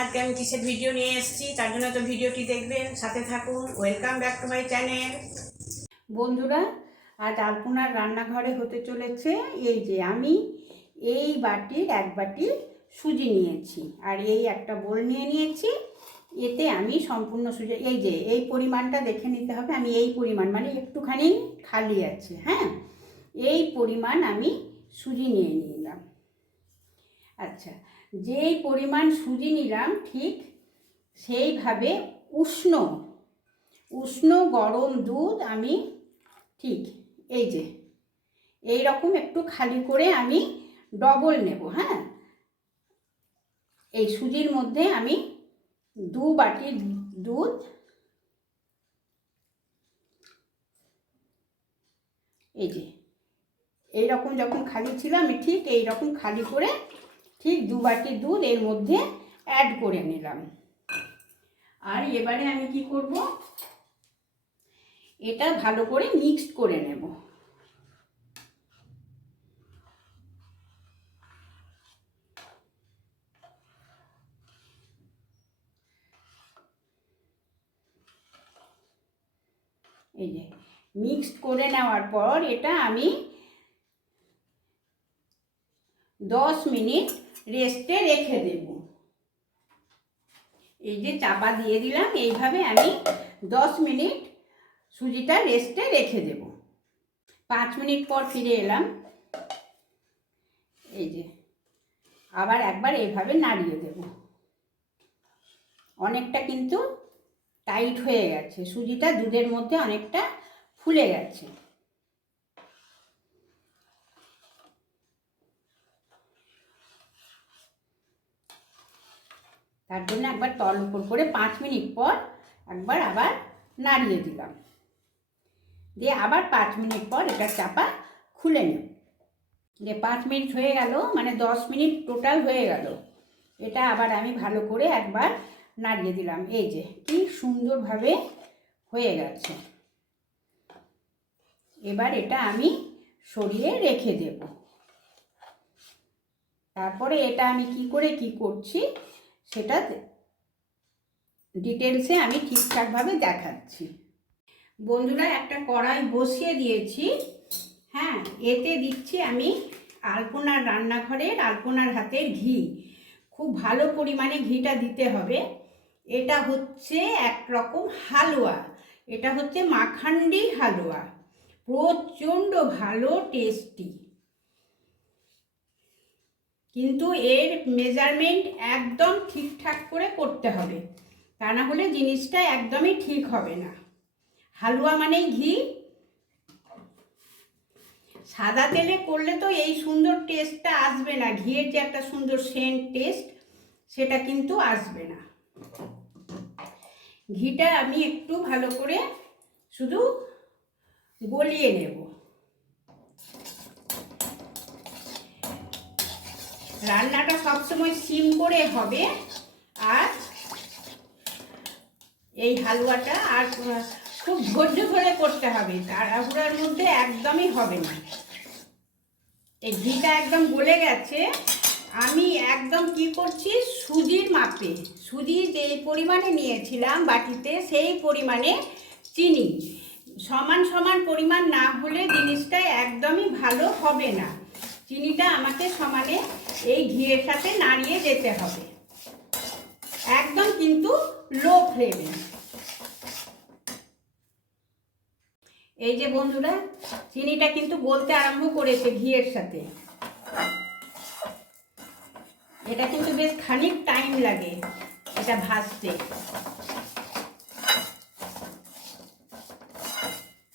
আজকে আমি কিসের ভিডিও নিয়ে এসেছি তার জন্য তো ভিডিওটি দেখবেন, সাথে থাকুন। Welcome back to my channel. বন্ধুরা, আজ আলপনার রান্নাঘরে হতে চলেছে এই যে আমি এই বাটির এক বাটি সুজি নিয়েছি আর এই একটা বোল নিয়ে নিয়েছি। এতে আমি সম্পূর্ণ সুজি এই যে এই পরিমাণটা দেখে নিতে হবে। আমি এই পরিমাণ মানে একটুখানি খালি আছে, হ্যাঁ, এই পরিমাণ আমি সুজি নিয়ে নিলাম। আচ্ছা, যেই পরিমাণ সুজি নিলাম ঠিক সেইভাবে উষ্ণ উষ্ণ গরম দুধ আমি ঠিক এই যে এই রকম একটু খালি করে আমি ডবল নেব। হ্যাঁ, এই সুজির মধ্যে আমি 2 বাটি দুধ এই যে এই রকম যখন খালি ছিল আমি ঠিক এই রকম খালি করে ঠিক 2 বাটি দুধ এর মধ্যে অ্যাড করে নিলাম। আর এবারে আমি কি করব, এটা ভালো করে মিক্সড করে নেব। এই যে মিক্সড করে নেওয়ার পর এটা আমি 10 মিনিট রেস্টে রেখে দেব। এই যে চাপা দিয়ে দিলাম, এইভাবে আমি 10 মিনিট সুজিটা রেস্টে রেখে দেব। 5 মিনিট পর ফিরে এলাম। এই যে আবার একবার এইভাবে নাড়িয়ে দেব। অনেকটা কিন্তু টাইট হয়ে গেছে, সুজিটা দুধের মধ্যে অনেকটা ফুলে গেছে। তার জন্য একবার তল উপর করে 5 মিনিট পর একবার আবার নাড়িয়ে দিলাম, দিয়ে আবার 5 মিনিট পর এটা চাপা খুলে নেব। যে 5 মিনিট হয়ে গেল, মানে 10 মিনিট টোটাল হয়ে গেল। এটা আবার আমি ভালো করে একবার নাড়িয়ে দিলাম। এই যে কি সুন্দরভাবে হয়ে গেছে। এবার এটা আমি সরিয়ে রেখে দেব। তারপরে এটা আমি কি করে কি করছি সেটা ডিটেলসে আমি ঠিকঠাকভাবে দেখাচ্ছি। বন্ধুরা, একটা কড়াই বসিয়ে দিয়েছি। হ্যাঁ, এতে দিচ্ছি আমি আলপনার রান্নাঘরের আলপনার হাতের ঘি। খুব ভালো পরিমাণে ঘিটা দিতে হবে। এটা হচ্ছে একরকম হালুয়া, এটা হচ্ছে মাখান্ডি হালুয়া, প্রচণ্ড ভালো টেস্টি। কিন্তু এর মেজারমেন্ট একদম ঠিকঠাক করে করতে হবে, তা না হলে জিনিসটা একদমই ঠিক হবে না। হালুয়া মানেই ঘি। সাদা তেলে করলে তো এই সুন্দর টেস্টটা আসবে না, ঘিয়ের যে একটা সুন্দর সেন্ট টেস্ট সেটা কিন্তু আসবে না। ঘিটা আমি একটু ভালো করে শুধু গলিয়ে নেব। রান্নাটা সবসময় সিম করে হবে। আর এই হালুয়াটা আর খুব ধৈর্য ধরে করতে হবে, তাড়াহুড়ার মধ্যে একদমই হবে না। এই ঘিটা একদম গলে গেছে। আমি একদম কি করছি, সুজির মাপে, সুজি যেই পরিমাণে নিয়েছিলাম বাটিতে সেই পরিমাণে চিনি, সমান সমান পরিমাণ না হলে জিনিসটা একদমই ভালো হবে না। চিনিটা আমাকে সমানে এই ঘিয়ের সাথে নাড়িয়ে যেতে হবে, একদম কিন্তু লো ফ্লেমে। এই যে বন্ধুরা, চিনিটা কিন্তু গলতে আরম্ভ করেছে ঘিয়ের সাথে। এটা কিন্তু বেশ খানিক টাইম লাগে এটা ভাজতে।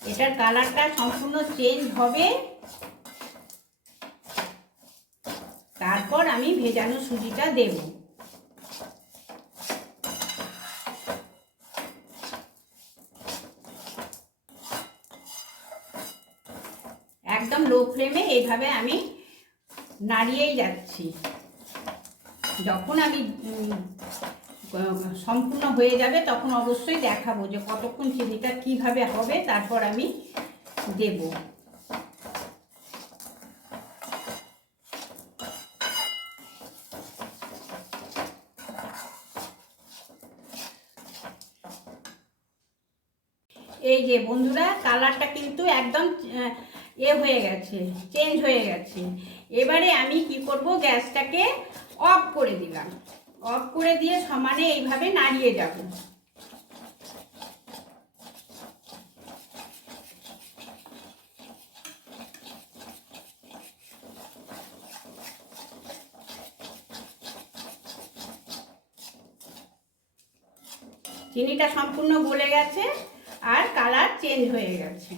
এটার কালারটা সম্পূর্ণ চেঞ্জ হবে, তারপর আমি ভেজানো সুজিটা দেব। একদম লো ফ্লেমে এইভাবে আমি নাড়িয়েই যাচ্ছি। যখন আমি সম্পূর্ণ হয়ে যাবে তখন অবশ্যই দেখাবো যে কতক্ষণ চিনিটা কিভাবে হবে, তারপর আমি দেব। যে বন্ধুরা কালারটা কিন্তু একদম হয়ে গেছে, চেঞ্জ হয়ে গেছে। এবারে আমি কি করব, গ্যাসটাকে অফ করে দিলাম। অফ করে দিয়ে সমানে এইভাবে নাড়িয়ে যাব। চিনিটা সম্পূর্ণ গলে গেছে আর কালার চেঞ্জ হয়ে গেছে।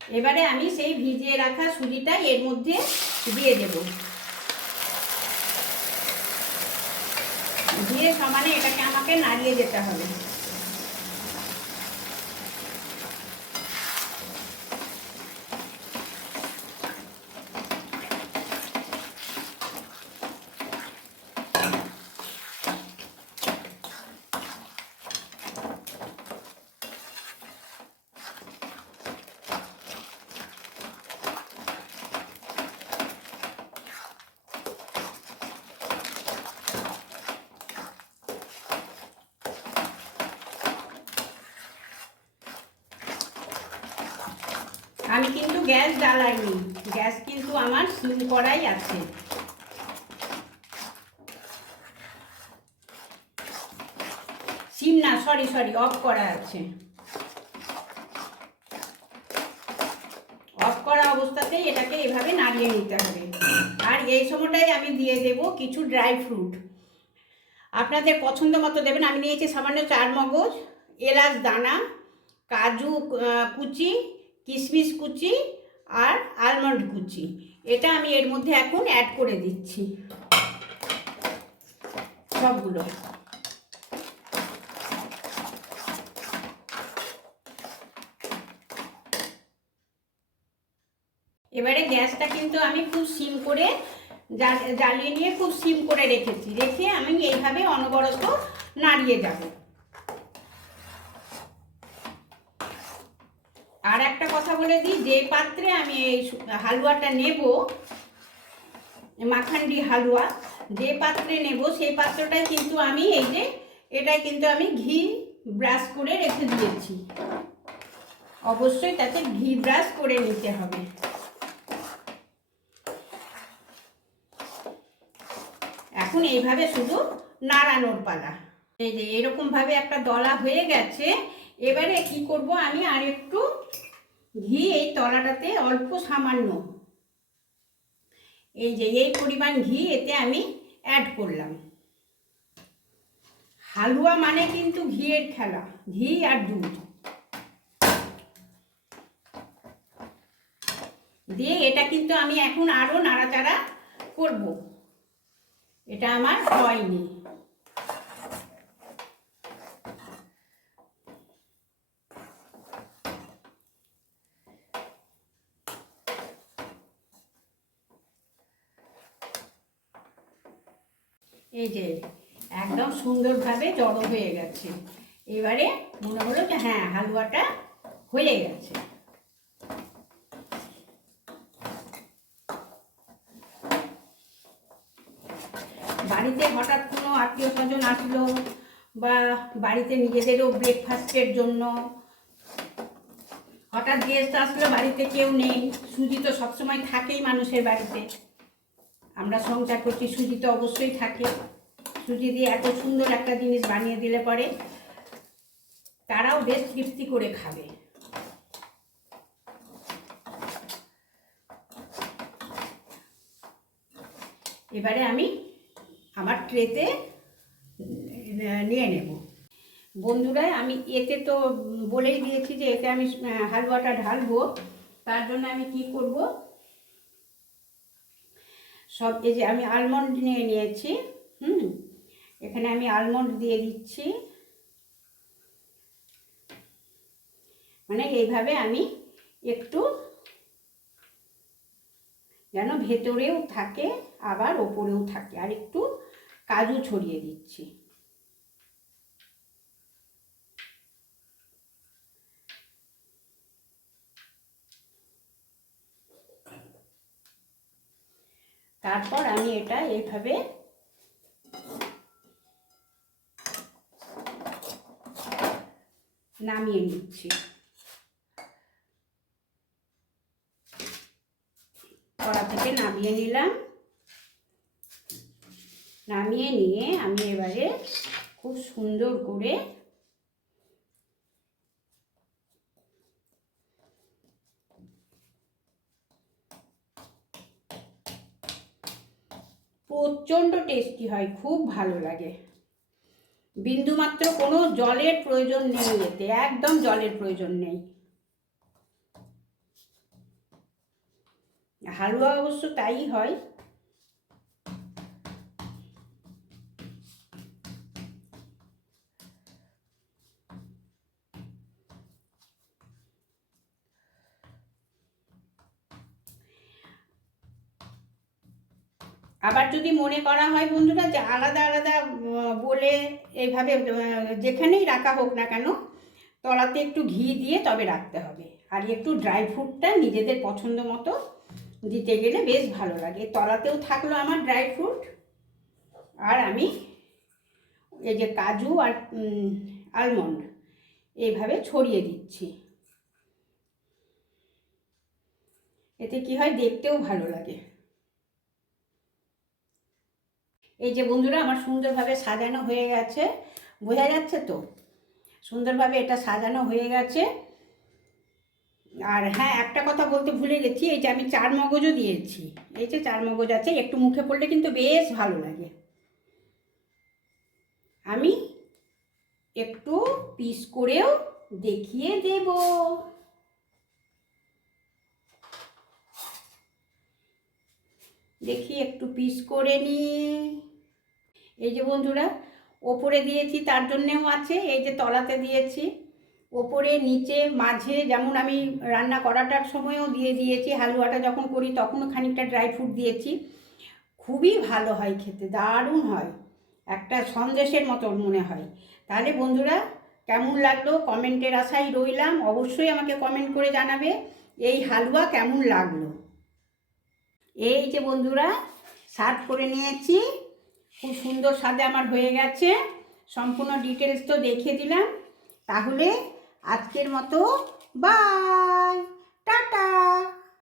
এবারে আমি সেই ভিজিয়ে রাখা সুজিটা এর মধ্যে দিয়ে দেব, দিয়ে সমানে এটাকে আমাকে নাড়িয়ে যেতে হবে। আমি কিন্তু গ্যাস জ্বালাইনি, গ্যাস কিন্তু আমার সিম করাই আছে। সিম না, সরি অফ করা আছে। অফ করা অবস্থাতেই এটাকে এভাবে নাড়িয়ে নিতে হবে। আর এই সময়টাই আমি দিয়ে দেব কিছু ড্রাই ফ্রুট, আপনাদের পছন্দ মতো দেবেন। আমি নিয়েছি সামান্য 4 মগজ, এলাচ দানা, কাজু কুচি, কিশমিশ কুচি আর আলমন্ড কুচি। এটা আমি এর মধ্যে এখন অ্যাড করে দিচ্ছি সবগুলো। এবারে গ্যাসটা কিন্তু আমি খুব সিম করে জ্বালিয়ে নিয়ে খুব সিম করে রেখেছি। রেখে আমি এইভাবে অনবরত নাড়িয়ে যাব। আর একটা কথা বলে দিই, যে পাত্রে আমি এই হালুয়াটা নেব, মাখান্ডি হালুয়া যে পাত্রে নেব সেই পাত্রটাই কিন্তু আমি এই যে এটাই কিন্তু আমি ঘি ব্রাশ করে রেখে দিয়েছি। অবশ্যই তাতে ঘি ব্রাশ করে নিতে হবে। এখন এইভাবে শুধু নাড়ানোর পালা। এই যে এরকমভাবে একটা দলা হয়ে গেছে। এবারে কি করব, আমি আর একটু ঘি এই তলাটাতে অল্প সামান্য, এই যে এই পরিমাণ ঘি এতে আমি অ্যাড করলাম। হালুয়া মানে কিন্তু ঘিয়ের খেলা, ঘি আর দুধ দিয়ে এটা কিন্তু আমি এখন আরও নাড়াচাড়া করব। এটা আমার হয়নি। এই যে একদম সুন্দরভাবে জড়ো হয়ে গেছে। এবারে মনে হলো যে হ্যাঁ হালুয়াটা হয়ে গেছে। বাড়িতে হঠাৎ কোনো আত্মীয় স্বজন আসলো বা বাড়িতে নিজেদেরও ব্রেকফাস্টের জন্য হঠাৎ গেস্ট আসলো, বাড়িতে কেউ নেই, সুজি তো সবসময় থাকেই মানুষের বাড়িতে। আমরা সংসার করছি, সুজি তো অবশ্যই থাকে। সুজি দিয়ে এত সুন্দর একটা জিনিস বানিয়ে দিলে পরে তারাও বেশ তৃপ্তি করে খাবে। এবারে আমি আমার ট্রেতে নিয়ে নেব। বন্ধুরা আমি এতে তো বলেই দিয়েছি যে এতে আমি হালুয়াটা ঢালবো। তার জন্য আমি কি করব, সব এই যে আমি আলমন্ড নিয়ে নিয়েছি, এখানে আমি আলমন্ড দিয়ে দিচ্ছি। মানে এইভাবে আমি একটু যেন ভেতরেও থাকে আবার ওপরেও থাকে, আর একটু কাজু ছড়িয়ে দিচ্ছি। তারপর আমি এটা এইভাবে নামিয়ে নিচ্ছি। কড়া থেকে নামিয়ে নিলাম। নামিয়ে নিয়ে আমি এবারে খুব সুন্দর করে প্রচণ্ড টেস্টি হয়, খুব ভালো লাগে। বিন্দুমাত্র কোনো জলের প্রয়োজন নেই এতে, একদম জলের প্রয়োজন নেই। হালুয়া অবশ্য তাই হয়। আবার যদি মনে করা হয় বন্ধুরা যে আলাদা আলাদা বলে এইভাবে যেখানেই রাখা হোক না কেন তলাতে একটু ঘি দিয়ে তবে রাখতে হবে। আর একটু ড্রাই ফ্রুটটা নিজেদের পছন্দ মতো দিতে গেলে বেশ ভালো লাগে। তলাতেও থাকলো আমার ড্রাই ফ্রুট, আর আমি এই যে কাজু আর আলমন্ড এইভাবে ছড়িয়ে দিচ্ছি। এতে কি হয়, দেখতেও ভালো লাগে। এই যে বন্ধুরা আমার সুন্দরভাবে সাজানো হয়ে গেছে, বোঝা যাচ্ছে তো? সুন্দরভাবে এটা সাজানো হয়ে গেছে। আর হ্যাঁ, একটা কথা বলতে ভুলে গেছি, এই যে আমি চার মগজও দিয়েছি। এই যে চার মগজ আছে, একটু মুখে পড়লে কিন্তু বেশ ভালো লাগে। আমি একটু পিস করেও দেখিয়ে দেব। দেখি একটু পিস করে নিয়ে। এই যে বন্ধুরা ওপরে দিয়েছি তার জন্যেও আছে, এই যে তলাতে দিয়েছি, ওপরে নিচে মাঝে, যেমন আমি রান্না করাটার সময়ও দিয়ে দিয়েছি, হালুয়াটা যখন করি তখনও খানিকটা ড্রাই ফ্রুট দিয়েছি। খুবই ভালো হয় খেতে, দারুণ হয়, একটা সন্দেশের মতো মনে হয়। তাহলে বন্ধুরা কেমন লাগলো কমেন্টের আশায় রইলাম, অবশ্যই আমাকে কমেন্ট করে জানাবে এই হালুয়া কেমন লাগলো। এই যে বন্ধুরা সার্ভ করে নিয়েছি, খুব সুন্দর স্বাদে আমার হয়ে গেছে। সম্পূর্ণ ডিটেলস তো দেখিয়ে দিলাম। তাহলে আজকের মতো বাই, টাটা।